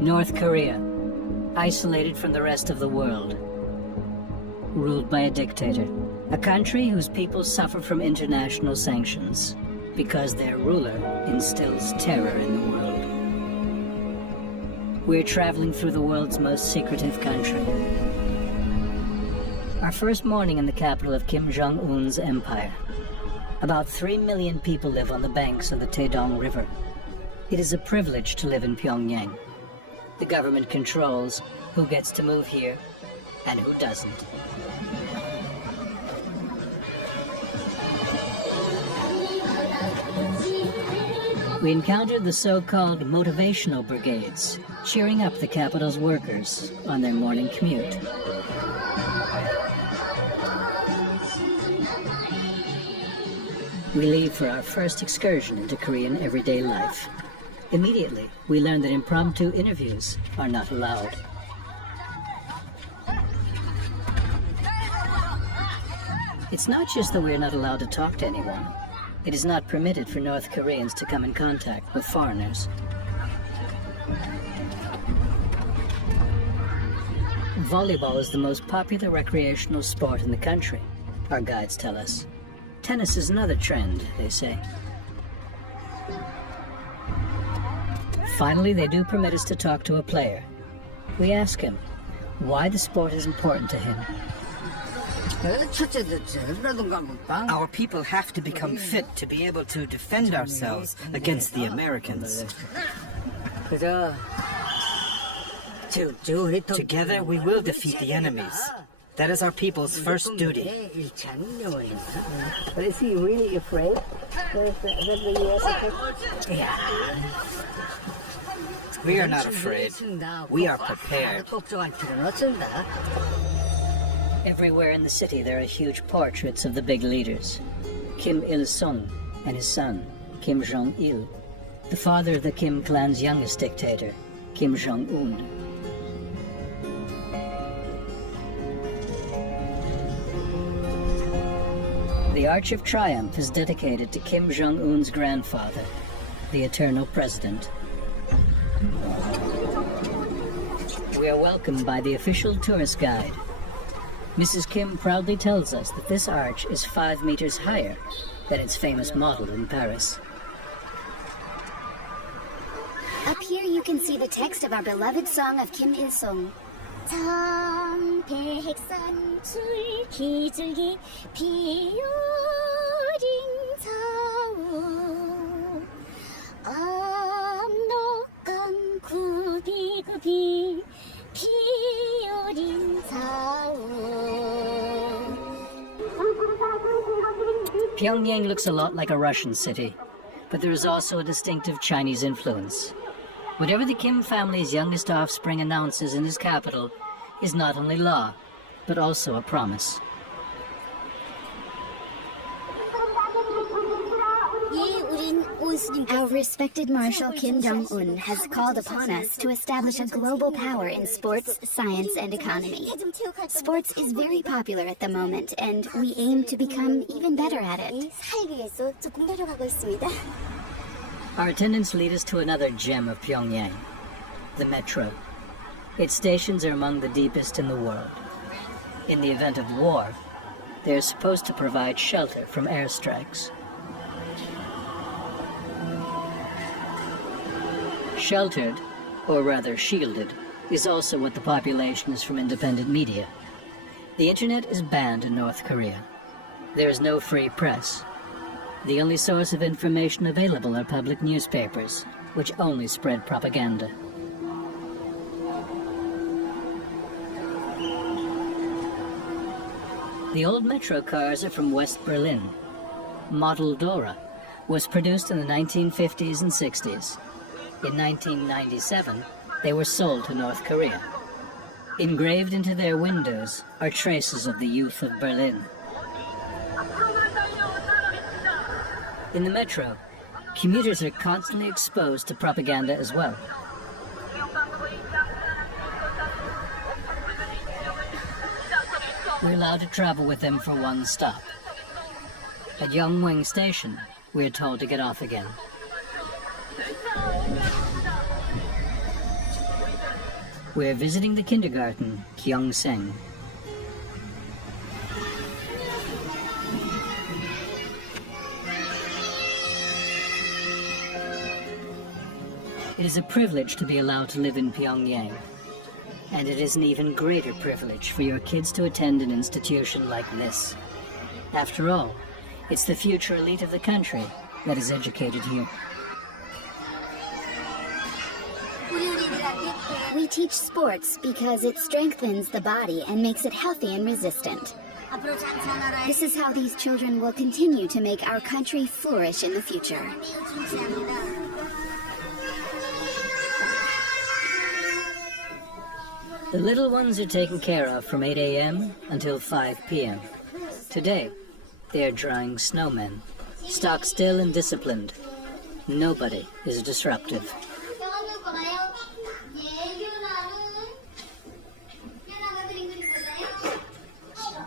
North Korea, isolated from the rest of the world, ruled by a dictator. A country whose people suffer from international sanctions because their ruler instills terror in the world. We're traveling through the world's most secretive country. Our first morning in the capital of Kim Jong-un's empire. About 3 million people live on the banks of the Taedong River. It is a privilege to live in Pyongyang. The government controls who gets to move here and who doesn't. We encountered the so-called motivational brigades, cheering up the capital's workers on their morning commute. We leave for our first excursion into Korean everyday life. Immediately, we learn that impromptu interviews are not allowed. It's not just that we're not allowed to talk to anyone. It is not permitted for North Koreans to come in contact with foreigners. Volleyball is the most popular recreational sport in the country, our guides tell us. Tennis is another trend, they say. Finally, they do permit us to talk to a player. We ask him why the sport is important to him. Our people have to become fit to be able to defend ourselves against the Americans. Together we will defeat the enemies. That is our people's first duty. But is he really afraid that the U.S. We are not afraid. We are prepared. Everywhere in the city there are huge portraits of the big leaders. Kim Il-sung and his son, Kim Jong-il, the father of the Kim clan's youngest dictator, Kim Jong-un. The Arch of Triumph is dedicated to Kim Jong-un's grandfather, the eternal president. We are welcomed by the official tourist guide. Mrs. Kim proudly tells us that this arch is 5 meters higher than its famous model in Paris. Up here you can see the text of our beloved song of Kim Il-sung. Pyongyang looks a lot like a Russian city, but there is also a distinctive Chinese influence. Whatever the Kim family's youngest offspring announces in his capital is not only law, but also a promise. Our respected Marshal Kim Jong-un has called upon us to establish a global power in sports, science, and economy. Sports is very popular at the moment, and we aim to become even better at it. Our attendants lead us to another gem of Pyongyang, the metro. Its stations are among the deepest in the world. In the event of war, they are supposed to provide shelter from airstrikes. Sheltered, or rather shielded, is also what the population is from independent media. The internet is banned in North Korea. There is no free press. The only source of information available are public newspapers, which only spread propaganda. The old metro cars are from West Berlin. Model Dora was produced in the 1950s and 60s. In 1997, they were sold to North Korea. Engraved into their windows are traces of the youth of Berlin. In the metro, commuters are constantly exposed to propaganda as well. We're allowed to travel with them for one stop. At Yongwing Station, we're told to get off again. We're visiting the kindergarten, Gyeongsang. It is a privilege to be allowed to live in Pyongyang. And it is an even greater privilege for your kids to attend an institution like this. After all, it's the future elite of the country that is educated here. We teach sports because it strengthens the body and makes it healthy and resistant. This is how these children will continue to make our country flourish in the future. The little ones are taken care of from 8 a.m. until 5 p.m. Today, they are drawing snowmen, stock still and disciplined. Nobody is disruptive.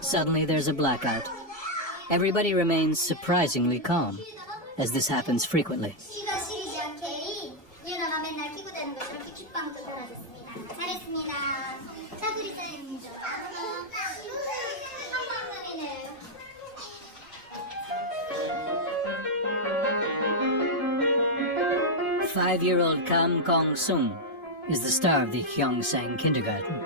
Suddenly there's a blackout. Everybody remains surprisingly calm, as this happens frequently. Five-year-old Kam Kong-sung is the star of the Gyeongsang kindergarten.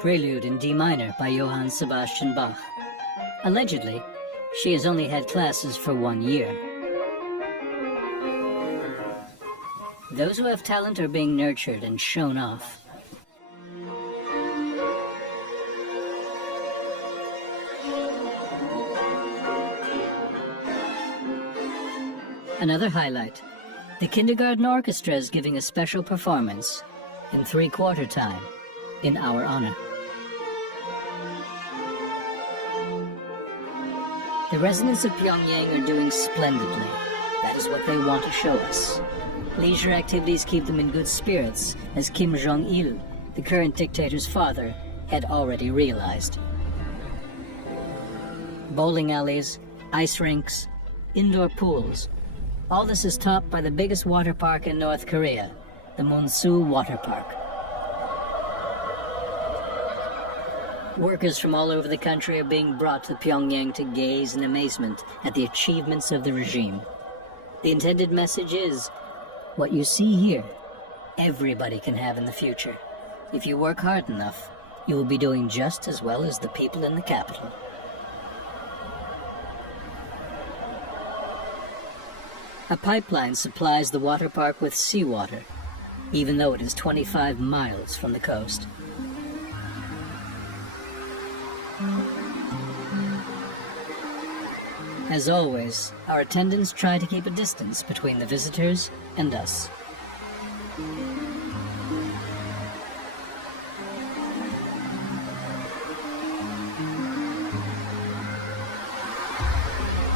Prelude in D minor by Johann Sebastian Bach. Allegedly, she has only had classes for 1 year. Those who have talent are being nurtured and shown off. Another highlight, the kindergarten orchestra is giving a special performance in 3/4 time in our honor. The residents of Pyongyang are doing splendidly. That is what they want to show us. Leisure activities keep them in good spirits, as Kim Jong-il, the current dictator's father, had already realized. Bowling alleys, ice rinks, indoor pools. All this is topped by the biggest water park in North Korea, the Munsu Water Park. Workers from all over the country are being brought to Pyongyang to gaze in amazement at the achievements of the regime. The intended message is, what you see here, everybody can have in the future. If you work hard enough, you will be doing just as well as the people in the capital. A pipeline supplies the water park with seawater, even though it is 25 miles from the coast. As always, our attendants try to keep a distance between the visitors and us.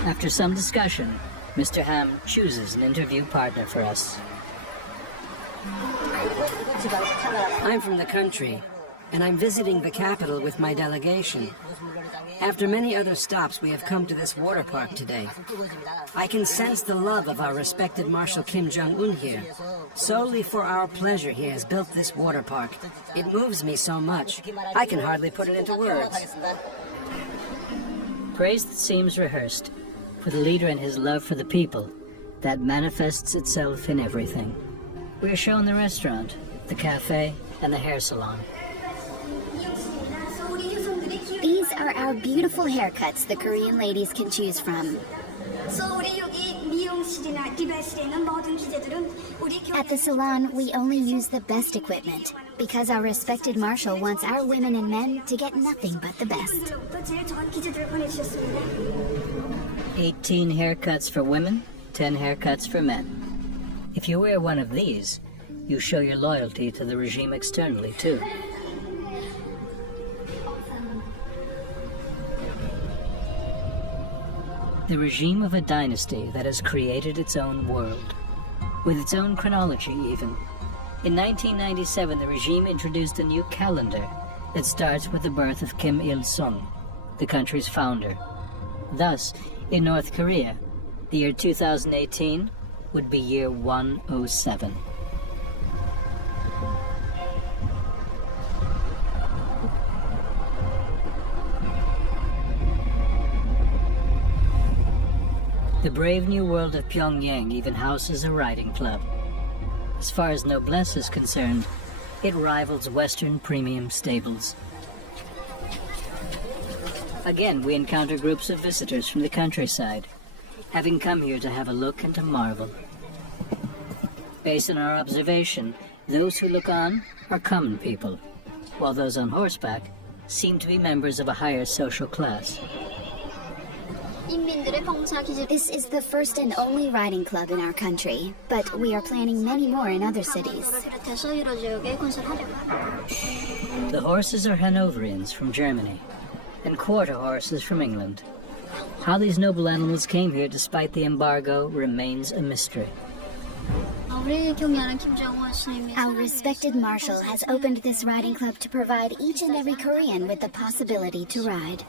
After some discussion, Mr. Ham chooses an interview partner for us. I'm from the country, and I'm visiting the capital with my delegation. After many other stops, we have come to this water park today. I can sense the love of our respected Marshal Kim Jong-un here. Solely for our pleasure, he has built this water park. It moves me so much, I can hardly put it into words. Praise that seems rehearsed, for the leader and his love for the people, that manifests itself in everything. We are shown the restaurant, the cafe, and the hair salon. These are our beautiful haircuts the Korean ladies can choose from. At the salon, we only use the best equipment, because our respected marshal wants our women and men to get nothing but the best. 18 haircuts for women, 10 haircuts for men. If you wear one of these, you show your loyalty to the regime externally, too. The regime of a dynasty that has created its own world, with its own chronology even. In 1997, the regime introduced a new calendar that starts with the birth of Kim Il-sung, the country's founder. Thus, in North Korea, the year 2018 would be year 107. The brave new world of Pyongyang even houses a riding club. As far as noblesse is concerned, it rivals Western premium stables. Again, we encounter groups of visitors from the countryside, having come here to have a look and to marvel. Based on our observation, those who look on are common people, while those on horseback seem to be members of a higher social class. This is the first and only riding club in our country, but we are planning many more in other cities. The horses are Hanoverians from Germany, and quarter horses from England. How these noble animals came here despite the embargo remains a mystery. Our respected marshal has opened this riding club to provide each and every Korean with the possibility to ride.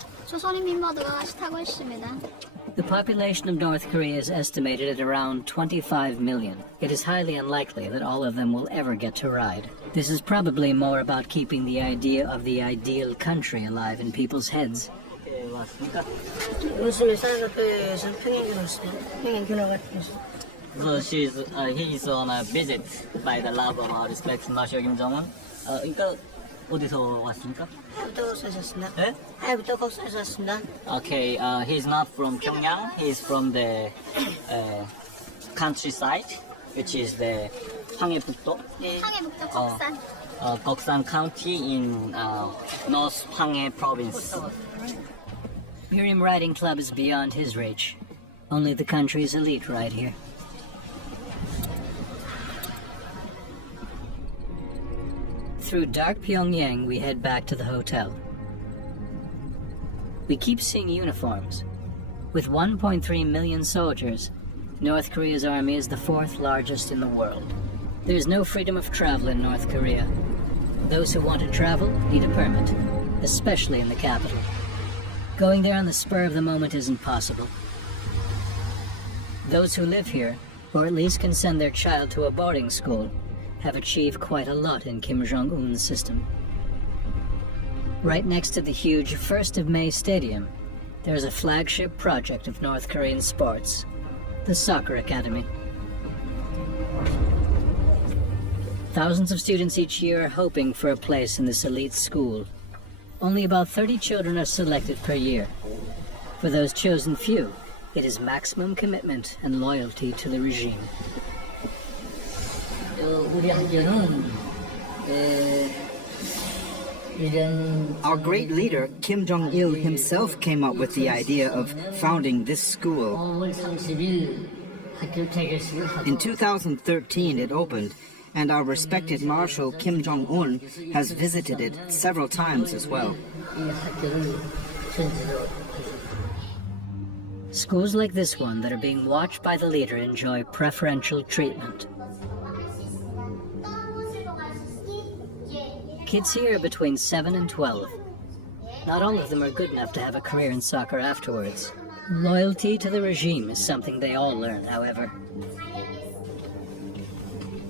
The population of North Korea is estimated at around 25 million. It is highly unlikely that all of them will ever get to ride. This is probably more about keeping the idea of the ideal country alive in people's heads. So he is on a visit by the love of our respected Marshal Kim Jong-un. 어디서 왔습니까? 네? Okay, he's not from Pyongyang. He's from the countryside, which is the 황해북도. Goksan County in North Hwanghae Province. Miriam Riding Club is beyond his reach. Only the country's elite ride here. Through dark Pyongyang, we head back to the hotel. We keep seeing uniforms. With 1.3 million soldiers, North Korea's army is the fourth largest in the world. There's no freedom of travel in North Korea. Those who want to travel need a permit, especially in the capital. Going there on the spur of the moment isn't possible. Those who live here, or at least can send their child to a boarding school, have achieved quite a lot in Kim Jong-un's system. Right next to the huge 1st of May Stadium, there's a flagship project of North Korean sports, the Soccer Academy. Thousands of students each year are hoping for a place in this elite school. Only about 30 children are selected per year. For those chosen few, it is maximum commitment and loyalty to the regime. Our great leader, Kim Jong-il himself came up with the idea of founding this school. In 2013 it opened, and our respected Marshal Kim Jong-un has visited it several times as well. Schools like this one that are being watched by the leader enjoy preferential treatment. Kids here are between 7 and 12. Not all of them are good enough to have a career in soccer afterwards. Loyalty to the regime is something they all learn, however.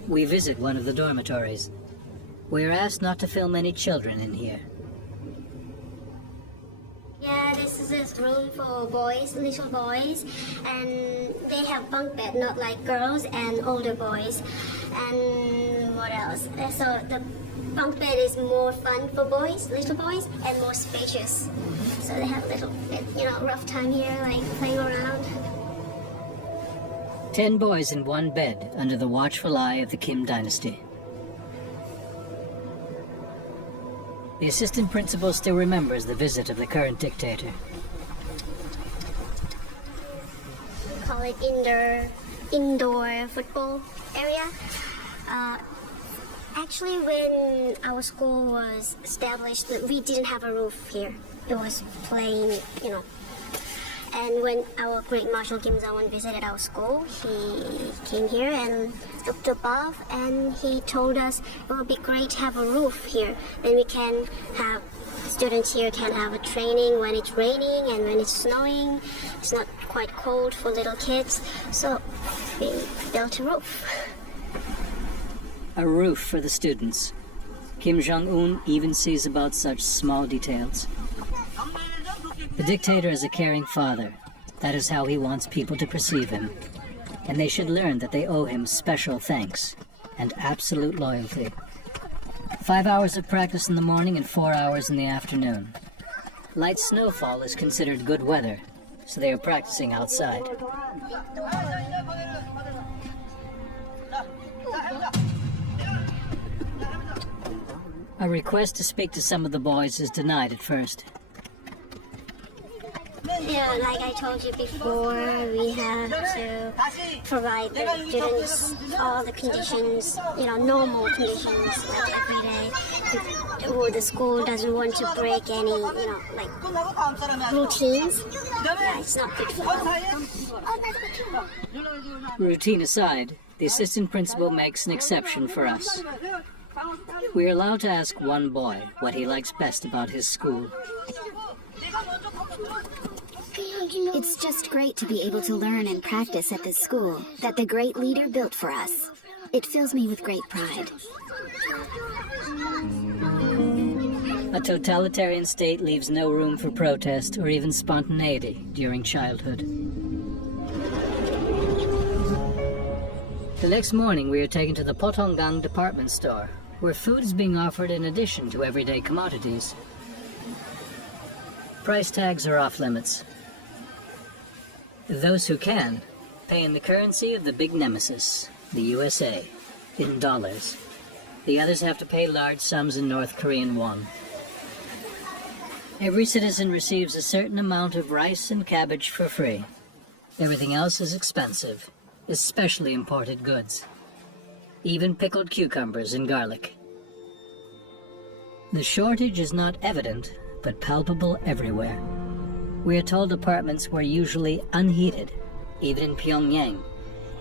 We visit one of the dormitories. We are asked not to film any children in here. Yeah, this is a room for boys, little boys, and they have bunk bed, not like girls and older boys. And what else? So the bunk bed is more fun for boys, little boys, and more spacious. So they have a little bit, rough time here, like playing around. 10 boys in one bed under the watchful eye of the Kim dynasty. The assistant principal still remembers the visit of the current dictator. We call it indoor football area. Actually, when our school was established, we didn't have a roof here. It was plain, And when our Great Marshal Kim Jong-un visited our school, he came here and looked above, and he told us it would be great to have a roof here. Then we can have students here can have a training when it's raining and when it's snowing. It's not quite cold for little kids, so we built a roof. A roof for the students. Kim Jong-un even sees about such small details. The dictator is a caring father. That is how he wants people to perceive him. And they should learn that they owe him special thanks and absolute loyalty. 5 hours of practice in the morning and 4 hours in the afternoon. Light snowfall is considered good weather, so they are practicing outside. A request to speak to some of the boys is denied at first. Yeah, like I told you before, we have to provide the students all the conditions, normal conditions, like every day. Or the school doesn't want to break any, routines. Yeah, it's not good for them. Routine aside, the assistant principal makes an exception for us. We are allowed to ask one boy what he likes best about his school. It's just great to be able to learn and practice at this school that the great leader built for us. It fills me with great pride. A totalitarian state leaves no room for protest or even spontaneity during childhood. The next morning, we are taken to the Potonggang department store, where food is being offered in addition to everyday commodities. Price tags are off limits. Those who can pay in the currency of the big nemesis, the USA, in dollars. The others have to pay large sums in North Korean won. Every citizen receives a certain amount of rice and cabbage for free. Everything else is expensive, especially imported goods. Even pickled cucumbers and garlic. The shortage is not evident, but palpable everywhere. We are told apartments were usually unheated, even in Pyongyang,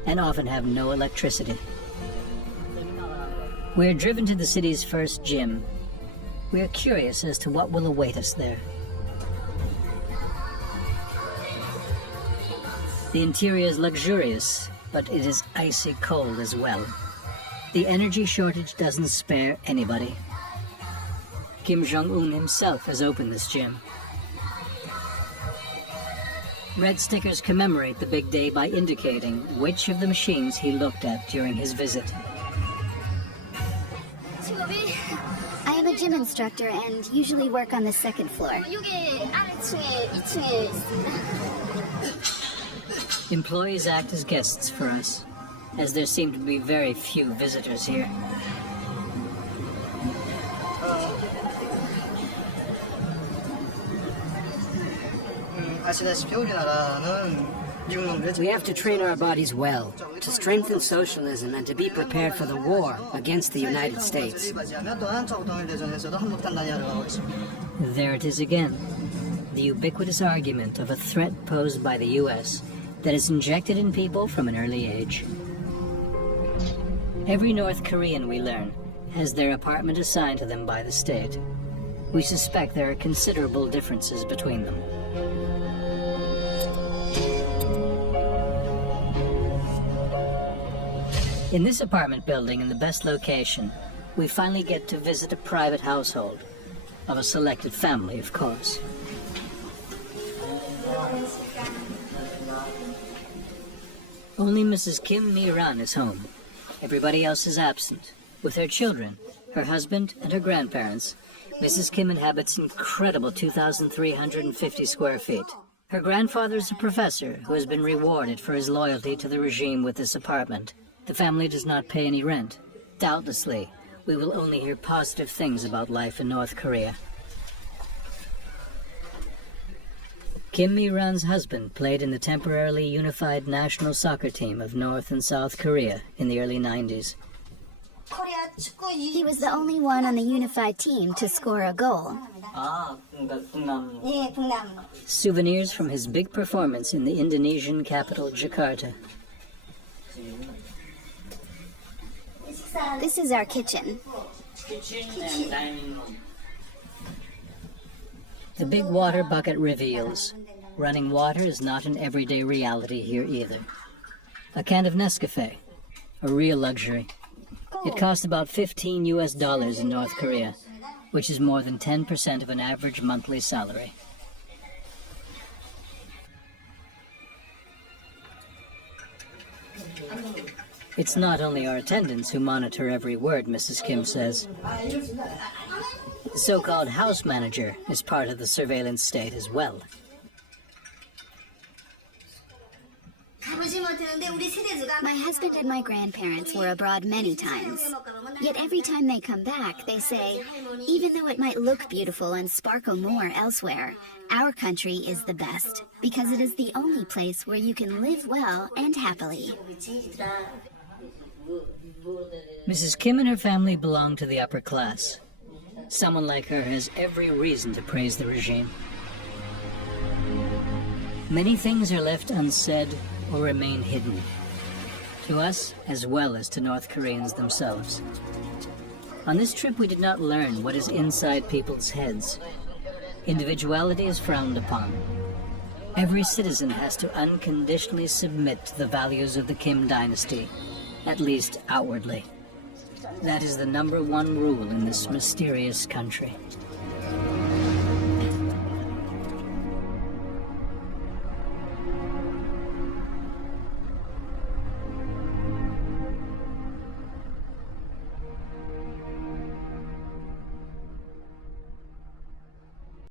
and often have no electricity. We are driven to the city's first gym. We are curious as to what will await us there. The interior is luxurious, but it is icy cold as well. The energy shortage doesn't spare anybody. Kim Jong-un himself has opened this gym. Red stickers commemorate the big day by indicating which of the machines he looked at during his visit. I am a gym instructor and usually work on the second floor. Employees act as guests for us, as there seem to be very few visitors here. We have to train our bodies well, to strengthen socialism and to be prepared for the war against the United States. There it is again, the ubiquitous argument of a threat posed by the U.S. that is injected in people from an early age. Every North Korean, we learn, has their apartment assigned to them by the state. We suspect there are considerable differences between them. In this apartment building in the best location, we finally get to visit a private household, of a selected family, of course. Only Mrs. Kim Mi-ran is home. Everybody else is absent. With her children, her husband, and her grandparents, Mrs. Kim inhabits incredible 2,350 square feet. Her grandfather is a professor who has been rewarded for his loyalty to the regime with this apartment. The family does not pay any rent. Doubtlessly, we will only hear positive things about life in North Korea. Kim Mi-ran's husband played in the temporarily unified national soccer team of North and South Korea in the early 90s. He was the only one on the unified team to score a goal. 아, 그러니까 북남. Souvenirs from his big performance in the Indonesian capital, Jakarta. This is our kitchen. Kitchen and dining room. The big water bucket reveals running water is not an everyday reality here either. A can of Nescafe, a real luxury. It costs about $15 in North Korea, which is more than 10% of an average monthly salary. It's not only our attendants who monitor every word, Mrs. Kim says. The so-called house manager is part of the surveillance state as well. My husband and my grandparents were abroad many times. Yet every time they come back, they say, even though it might look beautiful and sparkle more elsewhere, our country is the best, because it is the only place where you can live well and happily. Mrs. Kim and her family belong to the upper class. Someone like her has every reason to praise the regime. Many things are left unsaid or remain hidden, to us as well as to North Koreans themselves. On this trip, we did not learn what is inside people's heads. Individuality is frowned upon. Every citizen has to unconditionally submit to the values of the Kim dynasty, at least outwardly. That is the #1 rule in this mysterious country.